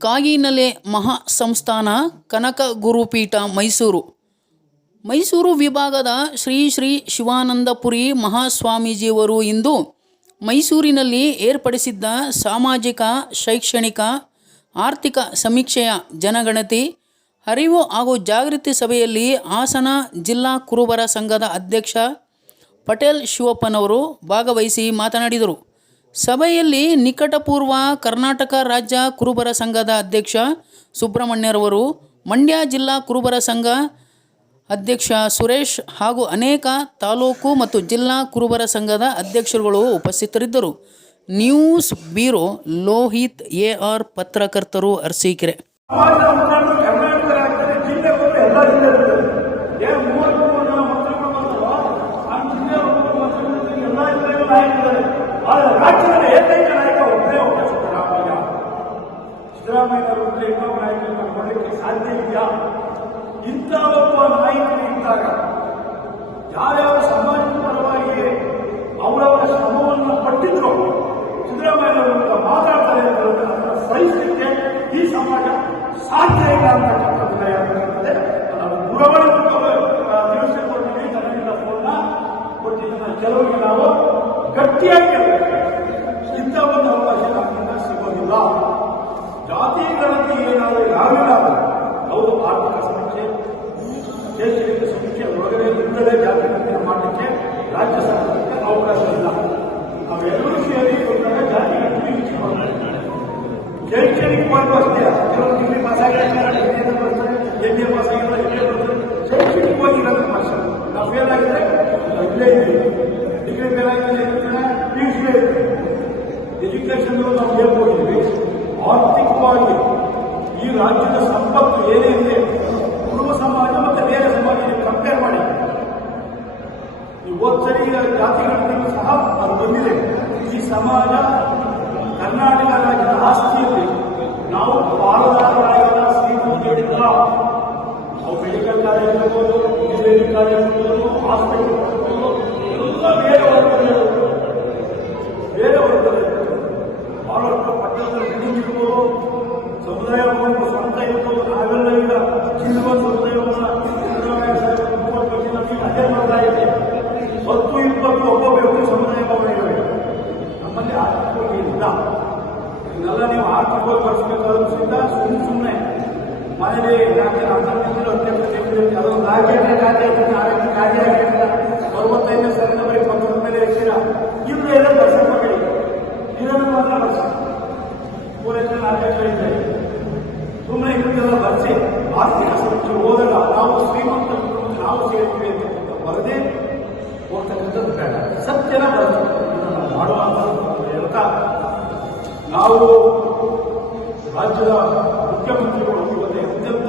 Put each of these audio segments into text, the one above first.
ಕಾಗಿನೆಲೆ ಮಹಾ ಸಂಸ್ಥಾನ ಕನಕ ಗುರುಪೀಠ ಮೈಸೂರು. ಮೈಸೂರು ವಿಭಾಗದ ಶ್ರೀ ಶ್ರೀ ಶಿವಾನಂದಪುರಿ ಮಹಾಸ್ವಾಮೀಜಿಯವರು ಇಂದು ಮೈಸೂರಿನಲ್ಲಿ ಏರ್ಪಡಿಸಿದ್ದ ಸಾಮಾಜಿಕ, ಶೈಕ್ಷಣಿಕ, ಆರ್ಥಿಕ ಸಮೀಕ್ಷೆಯ ಜನಗಣತಿ, ಅರಿವು ಹಾಗೂ ಜಾಗೃತಿ ಸಭೆಯಲ್ಲಿ ಹಾಸನ ಜಿಲ್ಲಾ ಕುರುಬರ ಸಂಘದ ಅಧ್ಯಕ್ಷ ಪಟೇಲ್ ಶಿವಪ್ಪನವರು ಭಾಗವಹಿಸಿ ಮಾತನಾಡಿದರು. ಸಭೆಯಲ್ಲಿ ನಿಕಟಪೂರ್ವ ಕರ್ನಾಟಕ ರಾಜ್ಯ ಕುರುಬರ ಸಂಘದ ಅಧ್ಯಕ್ಷ ಸುಬ್ರಹ್ಮಣ್ಯರವರು, ಮಂಡ್ಯ ಜಿಲ್ಲಾ ಕುರುಬರ ಸಂಘ ಅಧ್ಯಕ್ಷ ಸುರೇಶ್ ಹಾಗೂ ಅನೇಕ ತಾಲೂಕು ಮತ್ತು ಜಿಲ್ಲಾ ಕುರುಬರ ಸಂಘದ ಅಧ್ಯಕ್ಷರುಗಳು ಉಪಸ್ಥಿತರಿದ್ದರು. News bureau Lohith A R ಪತ್ರಕರ್ತರು ಅರಸೀಕೆರೆ. ಆ ಜಿಲ್ಲೆ ಒಬ್ಬರು ಮಂತ್ರಿಗಳು ಎಲ್ಲ ಜಿಲ್ಲೆಗಳು ನಾಯಕರಿದ್ದಾರೆ ಆದರೆ ರಾಜ್ಯದಲ್ಲಿ ಏಕೈಕ ನಾಯಕ ಒಬ್ಬರೇ ಒಬ್ಬ ಸಿದ್ದರಾಮಯ್ಯ ಸಿದ್ದರಾಮಯ್ಯನವರು ಅಂದ್ರೆ ಇನ್ನೊಬ್ಬ ನಾಯಕರನ್ನು ನೋಡಲಿಕ್ಕೆ ಸಾಧ್ಯ ಇದೆಯಾ ಇಂಥ ಒಬ್ಬ ನಾಯಕರು ಇದ್ದಾಗ ಯಾವ್ಯಾವ ಸಮಾಜದ ಶೈಕ್ಷಣಿಕವಾಗೂ ಅಷ್ಟೇ. ಕೆಲವು ಡಿಗ್ರಿ ಆಗಿರ್ತಾರೆ ಎ ಪಾಸ್ ಆಗಿಲ್ಲ ಎಂಎ ಬರ್ತಾರೆ ಶೈಕ್ಷಣಿಕವಾಗಿ ಇರೋದು ಮಾಡ್ತಾರೆ ನಾವು ಫೇಲ್ ಆಗಿದ್ರೆ ಡಿಗ್ರಿ ಪಿ ಎಜುಕೇಶನ್ ನಾವು ಹೇಳ್ಕೊಂಡಿದ್ವಿ ಆರ್ಥಿಕವಾಗಿ ಈ ರಾಜ್ಯದ ಸಂಪತ್ತು ಏನಿದೆ ಕುರುಬ ಸಮಾಜ ಮತ್ತು ಬೇರೆ ಸಮಾಜ ಕಂಪೇರ್ ಮಾಡಿ. ಈ ಜಾತಿ ಜಾತಿಗಳಿಂದಲೂ ಸಹ ಬಂದಿದೆ. ಈ ಸಮಾಜ ಕರ್ನಾಟಕ ರಾಜ್ಯದ ಆಸ್ತಿಯಲ್ಲಿ ನಾವು ಪಾಲುದಾರರಾಗಿಲ್ಲ ಶ್ರೀಮಂತರಿಲ್ಲ ನಾವು ಮೆಡಿಕಲ್ ಕಾಲೇಜ್ ಇರ್ಬೋದು ಇಂಜಿನಿಯರಿಂಗ್ ಕಾಲೇಜ್ ಇರ್ಬೋದು ಹಾಸ್ಪಿಟಲ್ ಇರ್ಬೋದು ಎಲ್ಲ ಬೇರೆ ವರ್ಗದಲ್ಲಿ ನಾವು ರಾಜ್ಯದ ಮುಖ್ಯಮಂತ್ರಿಗಳು ಇವತ್ತೇ ಅತ್ಯಂತ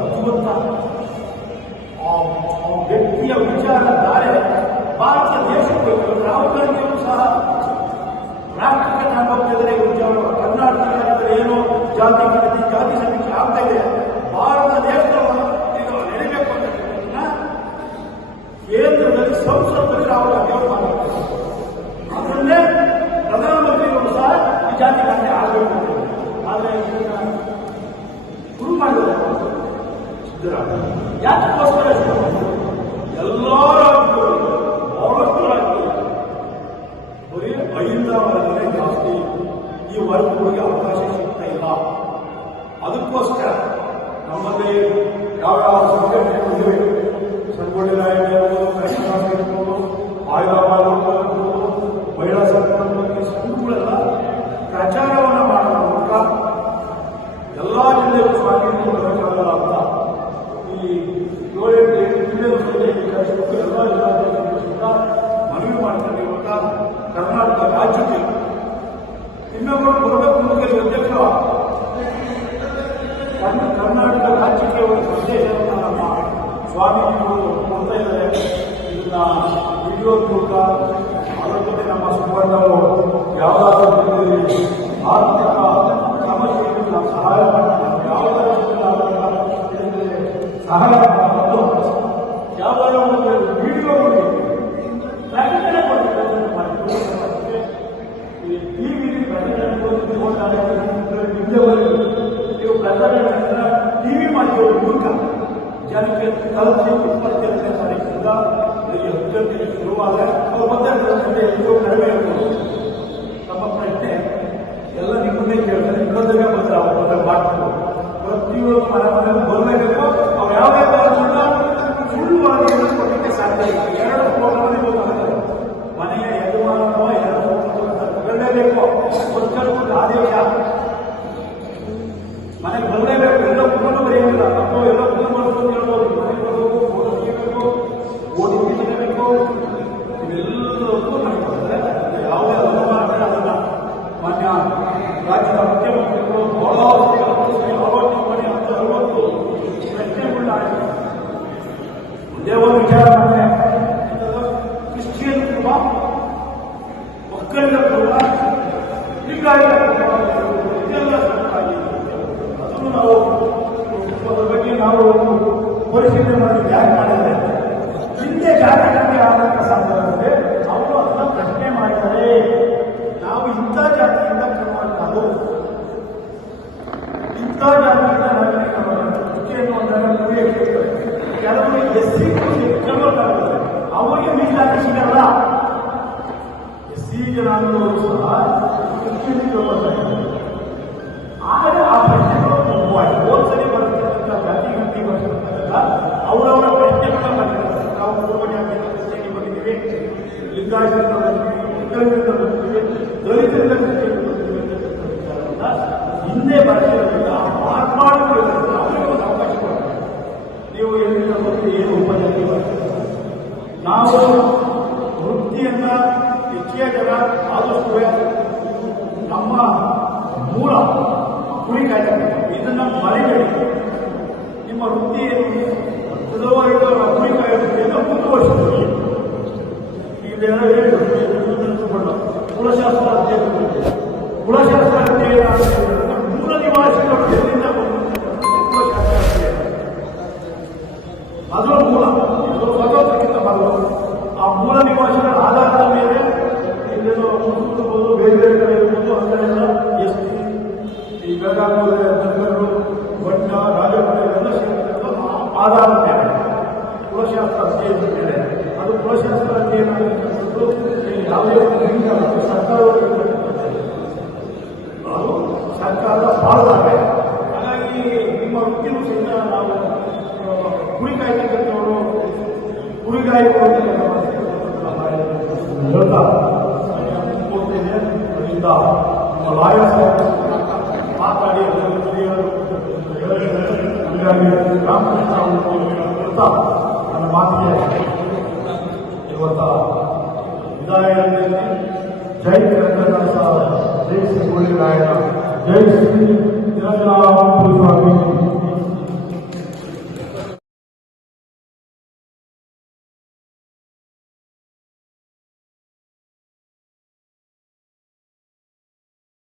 ಸಿದ್ದರಾಮಯ್ಯ ಯಾಕೋಸ್ಕರ ಶುರು ಮಾಡಿದ್ರು? ಎಲ್ಲ ರಾಜ್ಯಗಳು ಬಹಳಷ್ಟು ರಾಜ್ಯಗಳು ಬರೀ ಐದರ ವರ್ಗನೇ ಜಾಸ್ತಿ ಈ ವರ್ಗಗಳಿಗೆ ಅವಕಾಶ ಸಿಗ್ತಾ ಇಲ್ಲ ಅದಕ್ಕೋಸ್ಕರ ನಮ್ಮಲ್ಲಿ ಯಾವ್ಯಾವ ಸಂಘಟನೆಗಳಿವೆ ಸಂಗೊಳ್ಳಿ ನಮ್ಮ ಕರ್ನಾಟಕ ರಾಜ್ಯಕ್ಕೆ ಒಂದು ಸಂದೇಶವನ್ನು ನಮ್ಮ ಸ್ವಾಮೀಜಿಗಳು ಕೊಡ್ತಾ ಇದ್ದಾರೆ. ಇದನ್ನ ವಿಡಿಯೋ ಮೂಲಕ ಅದರ ಜೊತೆ ನಮ್ಮ ಸಂಬಂಧವು ಯಾವುದಾದ್ರೂ ಆರ್ಥಿಕ ಸಮಸ್ಯೆಯನ್ನು ನಾವು ಸಹಾಯ ಮಾಡ್ತೀವಿ ಯಾವುದಾದ್ರೂ ಸಹಾಯ ಮಾಡೋದು ಯಾವುದಾದ್ರೂ ಒಂದು ವಿಡಿಯೋ ಪ್ರಕಟಣೆ ಮಾಡಿಕೊಂಡು ಟಿವಿಲಿ ಪ್ರಕಟಣೆ ಹಿಂದೆ ತಂತ್ರಜ್ಞಾನಗಳನ್ನು ಟಿವಿ ಮಾಡುವ ಮೂಲಕ ಜನಕ್ಕೆ ತಲುಪಿ ಉತ್ಪತ್ತಿಯನ್ನು ಸಾಧಿಸಿದ ಅಭ್ಯರ್ಥಿಗೆ ಶುರುವಾದರೆ ಅವರು ಮತ್ತೆ ಪ್ರಶ್ನೆ ಎಲ್ಲರೂ ಕಡಿಮೆ ಇರ್ಬೋದು ನಮ್ಮ ಪ್ರಶ್ನೆ ಎಲ್ಲ ನಿಮ್ಮನ್ನೇ ಕೇಳ್ತಾರೆ ನಿಮ್ಮದಾಗ ಬಂದ್ರೆ ಅವ್ರ ಮಾಡ್ತಾರೆ ಪ್ರತಿಯೊಂದು ಮನೆ ಮನೆ ಬರಲೇಬೇಕು. ಅವ್ರು ಯಾವ ಸುಳ್ಳು ಸುಳ್ಳುವಾಗಿ ಕೊಡಲಿಕ್ಕೆ ಸಾಧ್ಯ ಇಲ್ಲ. ಒಕ್ಕಲಿಗ ಕೂಡ ಕೂಡ ಇದೆಲ್ಲ ಅದನ್ನು ನಾವು ಅದ್ರ ಬಗ್ಗೆ ನಾವು ಪರಿಶೀಲನೆ ಮಾಡಿ ಯಾಕೆ ಮಾಡಿದ್ರೆ ಹಿಂದೆ ಕಮ್ಮಿ ಆಗಕ್ಕೆ ಸಾಧ್ಯವಾಗಿದೆ ಅವರು ಅದನ್ನ ಪ್ರಶ್ನೆ ಮಾಡಿದ್ದಾರೆ. ಸುಲಭವಾಗಿರೋ ಕುರಿ ಕಾಯೋದ್ರಿಂದ ಮುಂದುವರಿಸಿದ್ವಿ ಇದೆಲ್ಲ ಹೇಳಿದ್ರು ಕುಲಶಾಸ್ತ್ರ ಅಧ್ಯಯನ ಕುಲಶಾಸ್ತ್ರ ಅಧ್ಯಯನ ಅಂತ ಮೂಲ ನಿವಾಸಿಗಳು ಎಲ್ಲಿಂದ ಬಂದಿದ್ದಾರೆ? ಕುಲಶಾಸ್ತ್ರ ಅಧ್ಯಯನ ಅದು ಮೂಲ ಇದು ಸ್ವತಂತ್ರಕ್ಕಿಂತ ಮೊದಲು ಆ ಮೂಲ ನಿವಾಸಿಗಳ ಆಧಾರದ ಯಾವುದೇ ಇರ್ತಕ್ಕಂಥದ್ದು. ಅದು ಸರ್ಕಾರದ ಪಾಲುದಾರೆ ಹಾಗಾಗಿ ನಿಮ್ಮ ವೃತ್ತಿನೂ ಸಹಿತ ಮಾತಾಡಿ Ramakrishna Jesus, we pray. Jesus, we pray. Jesus, we pray. Jesus, we pray.